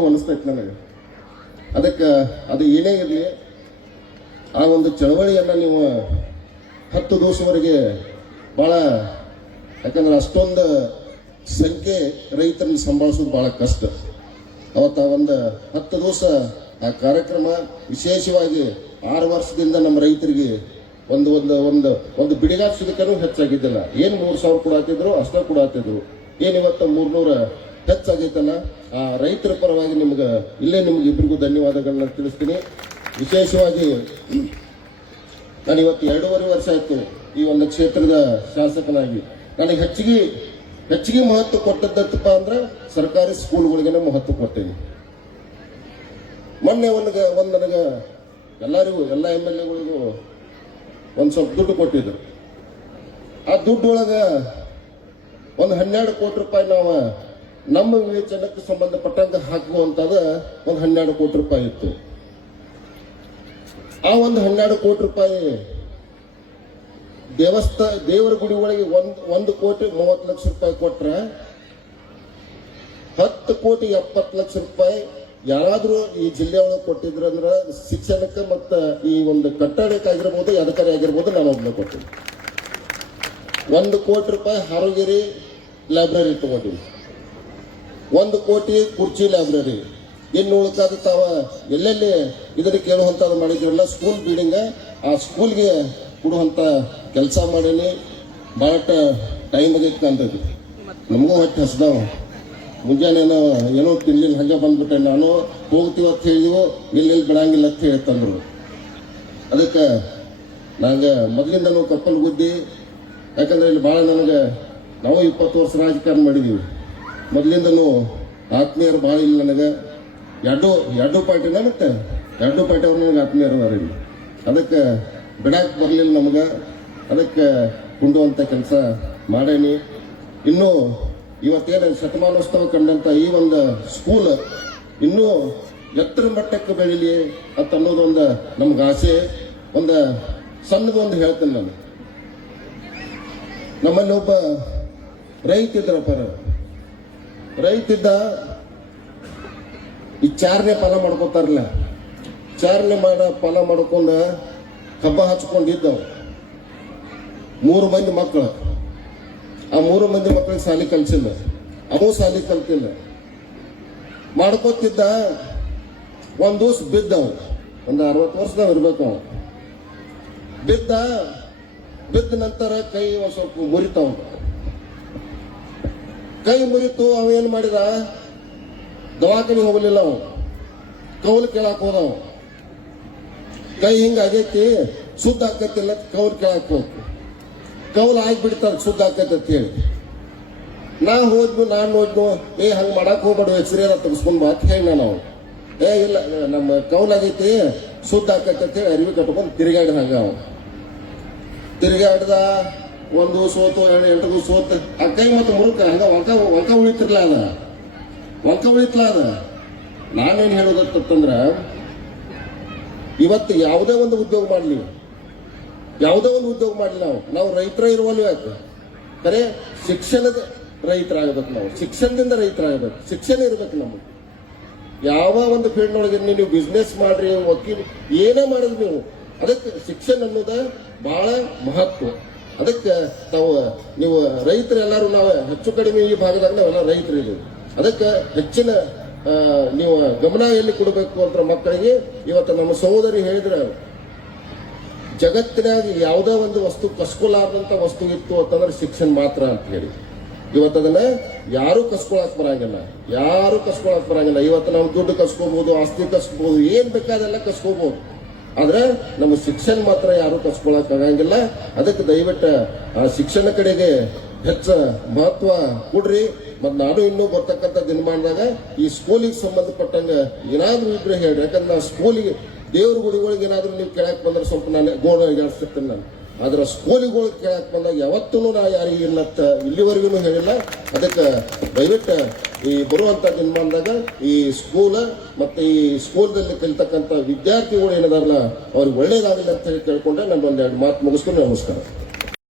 ಅನಿಸ್ತೈತೆ ನನಗೆ. ಅದಕ್ಕೆ, ಅದು ಏನೇ ಇರಲಿ, ಆ ಒಂದು ಚಳವಳಿಯನ್ನು ನೀವು ಹತ್ತು ದಿವಸವರೆಗೆ ಭಾಳ ಯಾಕಂದ್ರೆ ಅಷ್ಟೊಂದು ಸಂಖ್ಯೆ ರೈತರನ್ನ ಸಂಭಾಳಿಸೋದು ಭಾಳ ಕಷ್ಟ. ಅವತ್ತ ಒಂದು ಹತ್ತು ದಿವಸ ಆ ಕಾರ್ಯಕ್ರಮ ವಿಶೇಷವಾಗಿ ಆರು ವರ್ಷದಿಂದ ನಮ್ಮ ರೈತರಿಗೆ ಒಂದು ಒಂದು ಒಂದು ಒಂದು ಬಿಡಿಗಾಸಿದಕ್ಕೂ ಹೆಚ್ಚಾಗಿದ್ದಿಲ್ಲ. ಏನು ಮೂರು ಸಾವಿರ ಕೊಡಾತಿದ್ರು ಅಷ್ಟೇ ಕೊಡಾತಿದ್ರು ಏನು ಇವತ್ತು ಮೂರ್ನೂರ ಹೆಚ್ಚಾಗೈತಲ್ಲ ಆ ರೈತರ ಪರವಾಗಿ ನಿಮ್ಗೆ, ಇಲ್ಲೇ ನಿಮ್ಗೆ ಇಬ್ಬರಿಗೂ ಧನ್ಯವಾದಗಳನ್ನ ತಿಳಿಸ್ತೀನಿ. ವಿಶೇಷವಾಗಿ, ನಾನು ಇವತ್ತು ಎರಡೂವರೆ ವರ್ಷ ಆಯ್ತು ಈ ಒಂದು ಕ್ಷೇತ್ರದ ಶಾಸಕನಾಗಿ. ನನಗೆ ಹೆಚ್ಚಿಗೆ ಹೆಚ್ಚಿಗೆ ಮಹತ್ವ ಕೊಟ್ಟದ್ದಪ್ಪ ಅಂದ್ರೆ ಸರ್ಕಾರಿ ಸ್ಕೂಲ್ಗಳಿಗೆ ಮಹತ್ವ ಕೊಟ್ಟೇನೆ ಮೊನ್ನೆ ಒಂದು ಒಂದು ನನಗೆ ಎಲ್ಲರಿಗೂ, ಎಲ್ಲ ಎಂ ಎಲ್ ಎಗಳಿಗೂ ಒಂದು ಸ್ವಲ್ಪ ದುಡ್ಡು ಕೊಟ್ಟಿದ್ರು. ಆ ದುಡ್ಡು ಒಳಗೆ ಒಂದು ಹನ್ನೆರಡು ಕೋಟಿ ರೂಪಾಯಿ ನಾವು ನಮ್ಮ ವಿವೇಚನಕ್ಕೆ ಸಂಬಂಧಪಟ್ಟಂಗೆ ಹಾಕುವಂತದ ಒಂದು ಹನ್ನೆರಡು ಕೋಟಿ ರೂಪಾಯಿ ಇತ್ತು. ಆ ಒಂದು ಹನ್ನೆರಡು ಕೋಟಿ ರೂಪಾಯಿ ದೇವಸ್ಥಾನ ದೇವರ ಗುಡಿ ಒಳಗೆ ಒಂದು ಒಂದು ಕೋಟಿ ಮೂವತ್ತು ಲಕ್ಷ ರೂಪಾಯಿ ಕೊಟ್ರೆ, ಹತ್ತು ಕೋಟಿ ಎಪ್ಪತ್ತು ಲಕ್ಷ ರೂಪಾಯಿ ಯಾರಾದರೂ ಈ ಜಿಲ್ಲೆ ಒಳಗೆ ಕೊಟ್ಟಿದ್ರು ಅಂದ್ರೆ ಶಿಕ್ಷಣಕ್ಕೆ ಮತ್ತು ಈ ಒಂದು ಕಟ್ಟಡಕ್ಕಾಗಿರ್ಬೋದು ಅಧಿಕಾರಿ ಆಗಿರ್ಬೋದು ನಾನು ಒಬ್ಬನೇ ಕೊಟ್ಟಿದ್ದೆ ಒಂದು ಕೋಟಿ ರೂಪಾಯಿ ಹಾರೋಗಿರಿ ಲೈಬ್ರರಿ ತಗೊಂಡಿವಿ. ಒಂದು ಕೋಟಿ ಕುರ್ಚಿ ಲೈಬ್ರರಿ ಇನ್ನು ಉಳ್ಕಾದ ತಾವ ಎಲ್ಲೆಲ್ಲಿ ಇದನ್ನ ಕೇಳುವಂಥದ್ದು ಮಾಡಿದ್ರಲ್ಲ ಸ್ಕೂಲ್ ಬಿಲ್ಡಿಂಗ್ ಆ ಸ್ಕೂಲ್ಗೆ ಕೊಡುವಂಥ ಕೆಲಸ ಮಾಡೀನಿ. ಭಾಳ ಟೈಮ್ ಆಗೈತೆ ಅಂತದ್ದು ನಮಗೂ ಹೊಟ್ಟೆ ಹಸ್ದಾವ. ಮುಂಜಾನೆ ಏನೋ ಏನೋ ತಿನ್ಲಿಲ್ಲ, ಹಂಗೆ ಬಂದ್ಬಿಟ್ಟೆ ನಾನು. ಹೋಗ್ತೀವಿ ಅಂತ ಹೇಳಿದೆವು ಇಲ್ಲಿ ಬಿಡಂಗಿಲ್ಲ ಅಂತ ಹೇಳ್ತಂದ್ರು. ಅದಕ್ಕೆ ನಂಗೆ ಮೊದಲಿಂದನೂ ಕಪ್ಪಲ್ ಗುದ್ದಿ ಯಾಕಂದ್ರೆ ಇಲ್ಲಿ ಭಾಳ ನನಗೆ ನಾವು ಇಪ್ಪತ್ತು ವರ್ಷ ರಾಜಕಾರಣ ಮಾಡಿದೀವಿ. ಮೊದಲಿಂದನೂ ಆತ್ಮೀಯರು ಭಾಳ ಇಲ್ಲ ನನಗೆ. ಎರಡು ಎರಡು ಪಾರ್ಟಿನ ಮತ್ತೆ ಎರಡು ಪಾರ್ಟಿ ಅವ್ರು ನನಗೆ ಆತ್ಮೀಯರು ಅದಾರ ಅದಕ್ಕೆ ಬಿಡಕ್ಕೆ ಬರಲಿಲ್ಲ ನಮಗೆ. ಅದಕ್ಕೆ ಕುಂಡುವಂಥ ಕೆಲಸ ಮಾಡೇನಿ. ಇನ್ನೂ ಇವತ್ತೇನು ಶತಮಾನೋತ್ಸವ ಕಂಡಂಥ ಈ ಒಂದು ಸ್ಕೂಲ್ ಇನ್ನೂ ಎತ್ತರ ಮಟ್ಟಕ್ಕೆ ಬೆಳೀಲಿ ಅಂತ ಅನ್ನೋದೊಂದು ನಮ್ಗೆ ಆಸೆ. ಒಂದು ಸಣ್ಣದೊಂದು ಹೇಳ್ತೇನೆ ನಾನು. ನಮ್ಮಲ್ಲಿ ಒಬ್ಬ ರೈತ ಇದ್ರಪ್ಪ ರೈತ ಇದ್ದ ಈ ಚಾರನೇ ಫಲ ಮಾಡ್ಕೋತಾರಲ್ಲ. ಚಾರನೇ ಮಾಡ ಫಲ ಮಾಡ್ಕೊಂಡ ಹಬ್ಬ ಹಚ್ಕೊಂಡಿದ್ದವು. ಮೂರು ಮಂದಿ ಮಕ್ಕಳು ಆ ಮೂರು ಮಂದಿ ಮಕ್ಕಳಿಗೆ ಸಾಲಿ ಕಲ್ಸಿಲ್ಲ. ಅದು ಸಾಲಿ ಕಲ್ತಿಲ್ಲ. ಮಾಡ್ಕೋತಿದ್ದ ಒಂದ್ ದಿವಸ ಬಿದ್ದವ. ಒಂದು ಅರವತ್ತು ವರ್ಷದಾಗ ಇರ್ಬೇಕು ಬಿದ್ದ ಬಿದ್ದ ನಂತರ ಕೈ ಒಂದ್ ಸ್ವಲ್ಪ ಮುರಿತಾವ ಕೈ ಮುರಿತು ಅವ ಏನ್ ಮಾಡಿದ? ದವಾಖಾನೆ ಹೋಗಲಿಲ್ಲ ಅವ. ಕೌಲ್ ಕೇಳಕ್ ಹೋದವ. ಕೈ ಹಿಂಗ ಆಗೈತಿ ಸುದ್ದ ಇಲ್ಲ ಕೌಲ್ ಕೇಳಕ್ ಹೋಗ್. ಕೌಲ್ ಆಗ್ಬಿಡ್ತಾರ ಶುದ್ಧ ಆಗ್ತೈತಿ ಅಂತ ಹೇಳಿ. ನಾ ಹೋದ್ನು, ನಾನು ನೋಡ್ನು ಏ, ಹಂಗ ಮಾಡಕ್ ಹೋಗ್ಬೇಡ ಎಕ್ಸ್ರೇ ತೆಗಿಸ್ಕೊಂಡ್ ಬಾ ಅಂತ ಹೇಳಿ ನಾನು. ಏ, ಇಲ್ಲ, ನಮ್ಮ ಕೌಲ್ ಆಗೈತಿ, ಶುದ್ಧ ಆಗ್ತೈತಿ ಅಂತ ಹೇಳಿ ಅರಿವಿ ಕಟ್ಕೊಂಡು ತಿರುಗಾಡಿದ ಹಂಗ ಅವ. ತಿರುಗಾಡ್ದ ಒಂದು ಸೋತು, ಎರಡು ಎಂಟು ಸೋತ. ಆ ಕೈ ಮತ್ತು ಮುರುಕ ಹಂಗ ಒಂಕ ಒಂಕ ಉಳಿತಿರ್ಲ ಅದ. ಒಂಕ ಉಳಿತ್ಲ ಅದ. ನಾನೇನು ಹೇಳೋದತ್ತಂದ್ರ ಇವತ್ತು ಯಾವುದೇ ಒಂದು ಉದ್ಯೋಗ ಮಾಡ್ಲಿ. ಯಾವುದೇ ಒಂದು ಉದ್ಯೋಗ ಮಾಡ್ಲಿ ನಾವು. ನಾವು ರೈತರ ಇರುವಲ್ಲಿ ಯಾಕೆ? ಬರೇ ಶಿಕ್ಷಣದ ರೈತರಾಗಬೇಕು ನಾವು. ಶಿಕ್ಷಣದಿಂದ ರೈತರಾಗಬೇಕು. ಶಿಕ್ಷಣ ಇರ್ಬೇಕು ನಮಗೆ. ಯಾವ ಒಂದು ಫೀಲ್ಡ್ನೊಳಗೆ ನೀವು ಬಿಸ್ನೆಸ್ ಮಾಡ್ರಿ, ವಕೀಲ್, ಏನೇ ಮಾಡಿದ್ರಿ ನೀವು. ಅದಕ್ಕೆ ಶಿಕ್ಷಣ ಅನ್ನೋದ ಬಹಳ ಮಹತ್ವ. ಅದಕ್ಕೆ ನಾವು ನೀವು ರೈತರೆಲ್ಲರೂ ನಾವು ಹೆಚ್ಚು ಕಡಿಮೆ ಈ ಭಾಗದಾಗ ನಾವೆಲ್ಲ ರೈತರು ಇದ್ದೀವಿ ಅದಕ್ಕೆ ಹೆಚ್ಚಿನ ನೀವು ಗಮನ ಎಲ್ಲಿ ಕೊಡಬೇಕು ಅಂತ ಮಕ್ಕಳಿಗೆ ಇವತ್ತು ನಮ್ಮ ಸಹೋದರಿ ಹೇಳಿದ್ರೆ ಜಗತ್ತಿನಾಗ ಯಾವುದೇ ಒಂದು ವಸ್ತು ಕಸ್ಕೊಲಾರ್ದಂತ ವಸ್ತು ಇತ್ತು ಅಂತಂದ್ರೆ ಶಿಕ್ಷಣ ಮಾತ್ರ ಅಂತ ಹೇಳಿ. ಇವತ್ತು ಅದನ್ನ ಯಾರು ಕಸ್ಕೊಳಕ್ ಬರಂಗಿಲ್ಲ. ಯಾರು ಕಸ್ಕೊಳಕ್ ಬರಂಗಿಲ್ಲ. ಇವತ್ತು ನಾವು ದುಡ್ಡು ಕಸ್ಕೋಬಹುದು ಆಸ್ತಿ ಕಸ್ಕೋಬಹುದು ಏನ್ ಬೇಕಾದೆಲ್ಲ ಕಸ್ಕೋಬಹುದು ಆದ್ರೆ ನಮ್ಮ ಶಿಕ್ಷಣ ಮಾತ್ರ ಯಾರು ಕಸ್ಕೊಳಕ್ ಆಗಂಗಿಲ್ಲ. ಅದಕ್ಕೆ ದಯವಿಟ್ಟು ಆ ಶಿಕ್ಷಣ ಕಡೆಗೆ ಹೆಚ್ಚ ಮಹತ್ವ ಕೊಡ್ರಿ. ಮತ್ತು ನಾನು ಇನ್ನೂ ಬರ್ತಕ್ಕಂಥ ದಿನಮಾನದಾಗ ಈ ಸ್ಕೂಲಿಗೆ ಸಂಬಂಧಪಟ್ಟಂಗ ಏನಾದರೂ ಇದ್ರೆ ಹೇಳಿ ಯಾಕಂದ್ರೆ ನಾವು ಸ್ಕೂಲಿಗೆ ದೇವ್ರ ಗುಡಿಗಳಿಗೆ ಏನಾದರೂ ನೀವು ಕೇಳಕ್ ಬಂದ್ರೆ ಸ್ವಲ್ಪ ನಾನು ಗೋಣ ಜಾಡ್ಸಿರ್ತೇನೆ ನಾನು. ಆದ್ರೆ ಸ್ಕೂಲಿಗಳು ಕೇಳಕ್ ಬಂದಾಗ ಯಾವತ್ತೂ ನಾ ಯಾರಿಗೂ ಇಲ್ಲತ್ತ ಇಲ್ಲಿವರೆಗೂ ಹೇಳಿಲ್ಲ. ಅದಕ್ಕೆ ದಯವಿಟ್ಟು ಈ ಬರುವಂತ ದಿನಮಾನದಾಗ ಈ ಸ್ಕೂಲ್ ಮತ್ತೆ ಈ ಸ್ಕೂಲ್ದಲ್ಲಿ ಕಲಿತಕ್ಕಂಥ ವಿದ್ಯಾರ್ಥಿಗಳು ಏನಿದಾರಲ್ಲ, ಅವ್ರಿಗೆ ಒಳ್ಳೇದಾಗಲಿ ಅಂತ ಹೇಳಿ ಕೇಳ್ಕೊಂಡ್ರೆ ನಾನು ಒಂದೆರಡು ಮಾತು ಮುಗಿಸ್ಕೊಂಡು ನಮಸ್ಕಾರ.